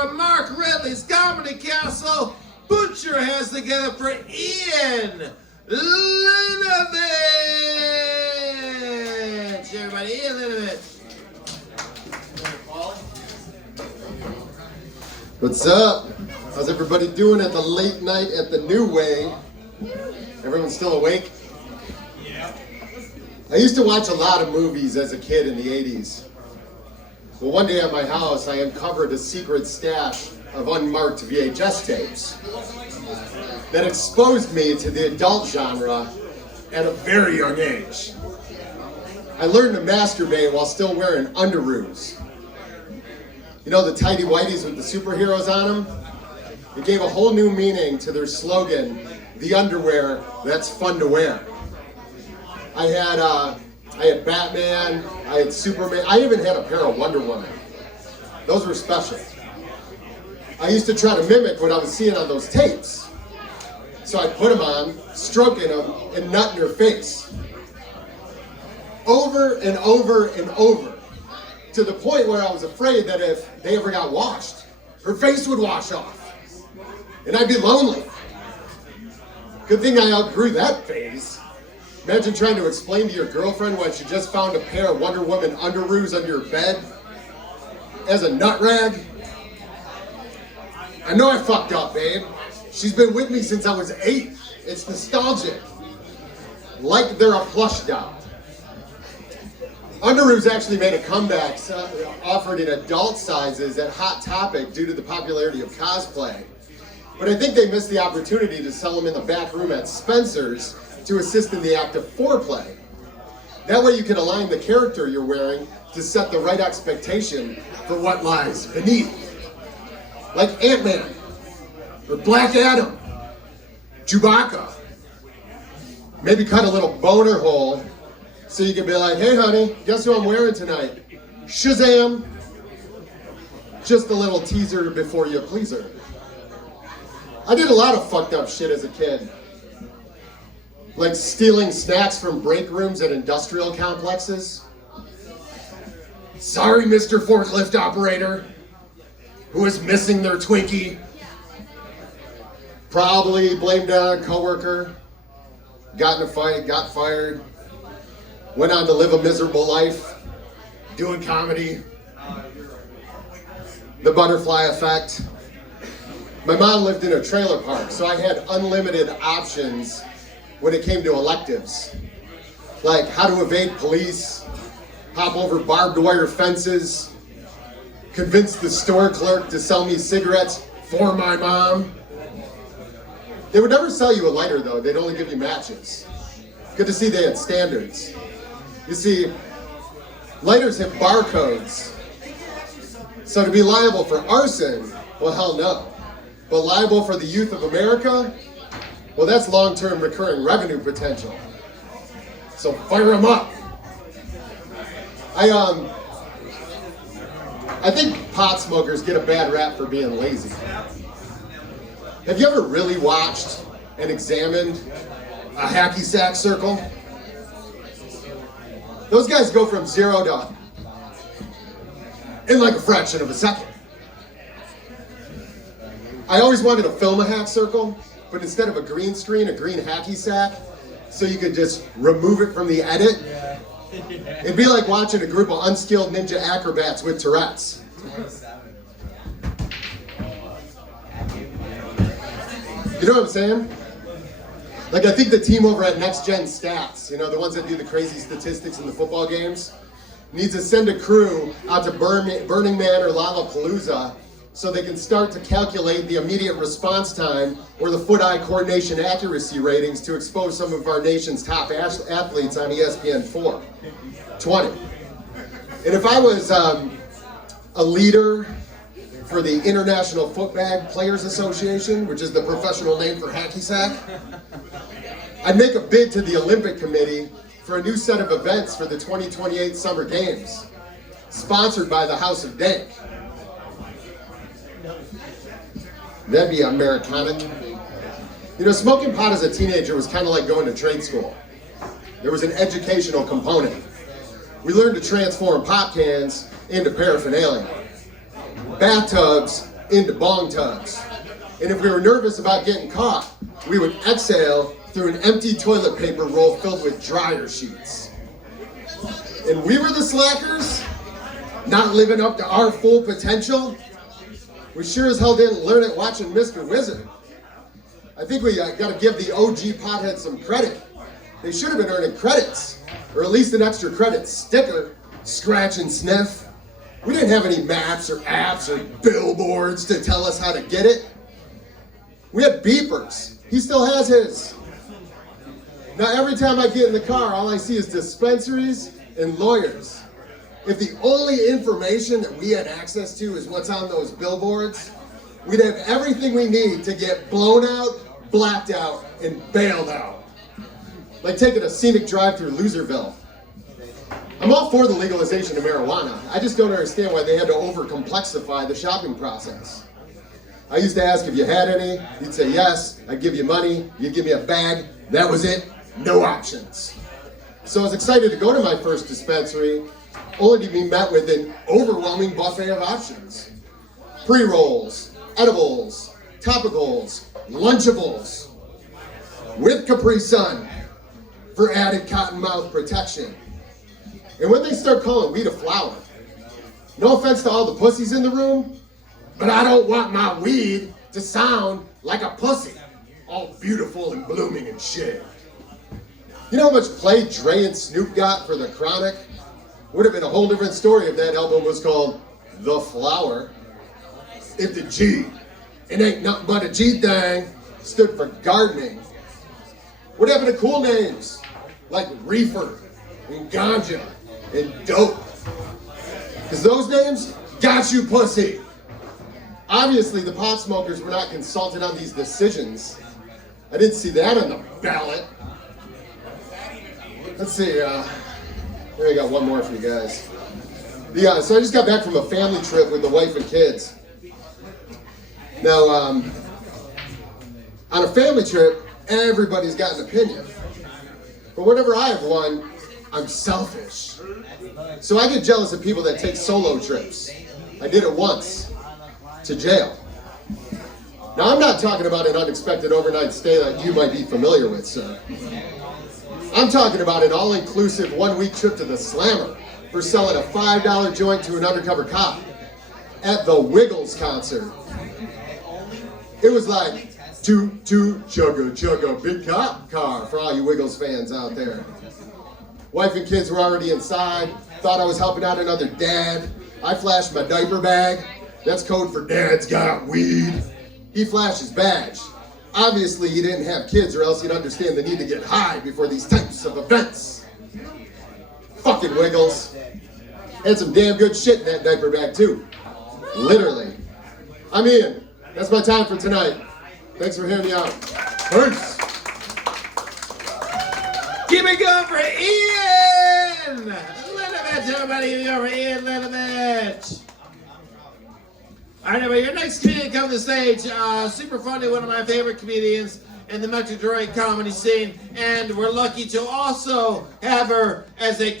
from Mark Ridley's Comedy Castle, put your hands together for Iain Lanivich. Everybody, Iain Lanivich. What's up? How's everybody doing at the late night at the New Way? Everyone still awake? Yeah. I used to watch a lot of movies as a kid in the 80s. Well, one day at my house, I uncovered a secret stash of unmarked VHS tapes that exposed me to the adult genre at a very young age. I learned to masturbate while still wearing underoos. You know the tighty whities with the superheroes on them? It gave a whole new meaning to their slogan, the underwear that's fun to wear. I had Batman, I had Superman, I even had a pair of Wonder Woman. Those were special. I used to try to mimic what I was seeing on those tapes. So I put them on, stroking them, and nut in her face. Over and over and over. To the point where I was afraid that if they ever got washed, her face would wash off. And I'd be lonely. Good thing I outgrew that phase. Imagine trying to explain to your girlfriend why she just found a pair of Wonder Woman underoos under your bed as a nut rag. I know I fucked up, babe. She's been with me since I was 8. It's nostalgic. Like they're a plush doll. Underoos actually made a comeback, offered in adult sizes at Hot Topic due to the popularity of cosplay. But I think they missed the opportunity to sell them in the back room at Spencer's to assist in the act of foreplay. That way you can align the character you're wearing to set the right expectation for what lies beneath. Like Ant-Man, or Black Adam, Chewbacca. Maybe cut a little boner hole so you can be like, hey honey, guess who I'm wearing tonight? Shazam! Just a little teaser before you please her. I did a lot of fucked up shit as a kid. Like stealing snacks from break rooms at industrial complexes. Sorry, Mr. Forklift Operator, who is missing their Twinkie. Probably blamed it on a coworker. Got in a fight, got fired. Went on to live a miserable life. Doing comedy. The butterfly effect. My mom lived in a trailer park, so I had unlimited options when it came to electives. Like how to evade police, hop over barbed wire fences, convince the store clerk to sell me cigarettes for my mom. They would never sell you a lighter though, they'd only give you matches. Good to see they had standards. You see, lighters have barcodes. So to be liable for arson, well hell no. But liable for the youth of America? Well, that's long-term recurring revenue potential. So fire them up. I think pot smokers get a bad rap for being lazy. Have you ever really watched and examined a hacky sack circle? Those guys go from 0 to in like a fraction of a second. I always wanted to film a hack circle, but instead of a green screen, a green hacky sack, so you could just remove it from the edit. It'd be like watching a group of unskilled ninja acrobats with Tourette's. You know what I'm saying? Like I think the team over at Next Gen Stats, you know, the ones that do the crazy statistics in the football games, needs to send a crew out to Burning Man or Lollapalooza so they can start to calculate the immediate response time or the foot-eye coordination accuracy ratings to expose some of our nation's top athletes on ESPN 420. And if I was a leader for the International Footbag Players Association, which is the professional name for hacky sack, I'd make a bid to the Olympic Committee for a new set of events for the 2028 Summer Games, sponsored by the House of Dank. That'd be Americanic. You know, smoking pot as a teenager was kind of like going to trade school. There was an educational component. We learned to transform pop cans into paraphernalia. Bathtubs into bong tubs. And if we were nervous about getting caught, we would exhale through an empty toilet paper roll filled with dryer sheets. And we were the slackers, not living up to our full potential. We sure as hell didn't learn it watching Mr. Wizard. I think we got to give the OG potheads some credit. They should have been earning credits, or at least an extra credit sticker, scratch and sniff. We didn't have any maps or apps or billboards to tell us how to get it. We had beepers. He still has his. Now every time I get in the car, all I see is dispensaries and lawyers. If the only information that we had access to is what's on those billboards, we'd have everything we need to get blown out, blacked out, and bailed out. Like taking a scenic drive through Loserville. I'm all for the legalization of marijuana. I just don't understand why they had to over-complexify the shopping process. I used to ask if you had any, you'd say yes, I'd give you money, you'd give me a bag, that was it, no options. So I was excited to go to my first dispensary, only to be met with an overwhelming buffet of options. Pre-rolls, edibles, topicals, Lunchables, with Capri Sun for added cotton mouth protection. And when they start calling weed a flower, no offense to all the pussies in the room, but I don't want my weed to sound like a pussy, all beautiful and blooming and shit. You know how much play Dre and Snoop got for The Chronic? Would have been a whole different story if that album was called The Flower. If the G, it ain't nothing but a G thing, stood for gardening. What happened to cool names like Reefer and Ganja and Dope? Because those names got you pussy. Obviously, the pot smokers were not consulted on these decisions. I didn't see that on the ballot. Let's see, here I got one more for you guys. So I just got back from a family trip with the wife and kids. Now, on a family trip, everybody's got an opinion. But whenever I have one, I'm selfish. So I get jealous of people that take solo trips. I did it once, to jail. Now, I'm not talking about an unexpected overnight stay that you might be familiar with, sir. I'm talking about an all-inclusive one-week trip to the Slammer for selling a $5 joint to an undercover cop at the Wiggles concert. It was like, toot, toot, chugga, chugga, big cop car for all you Wiggles fans out there. Wife and kids were already inside, thought I was helping out another dad. I flashed my diaper bag. That's code for Dad's got weed. He flashed his badge. Obviously, he didn't have kids or else he'd understand the need to get high before these types of events. Fucking Wiggles. Had some damn good shit in that diaper bag, too. Literally. I'm Ian. That's my time for tonight. Thanks for hearing me out. Peace. Keep it going for Iain Lanivich, everybody. Keep it going for Iain Lanivich. All right, everybody, your next comedian coming to the stage. Super funny, one of my favorite comedians in the Metro Detroit comedy scene. And we're lucky to also have her as a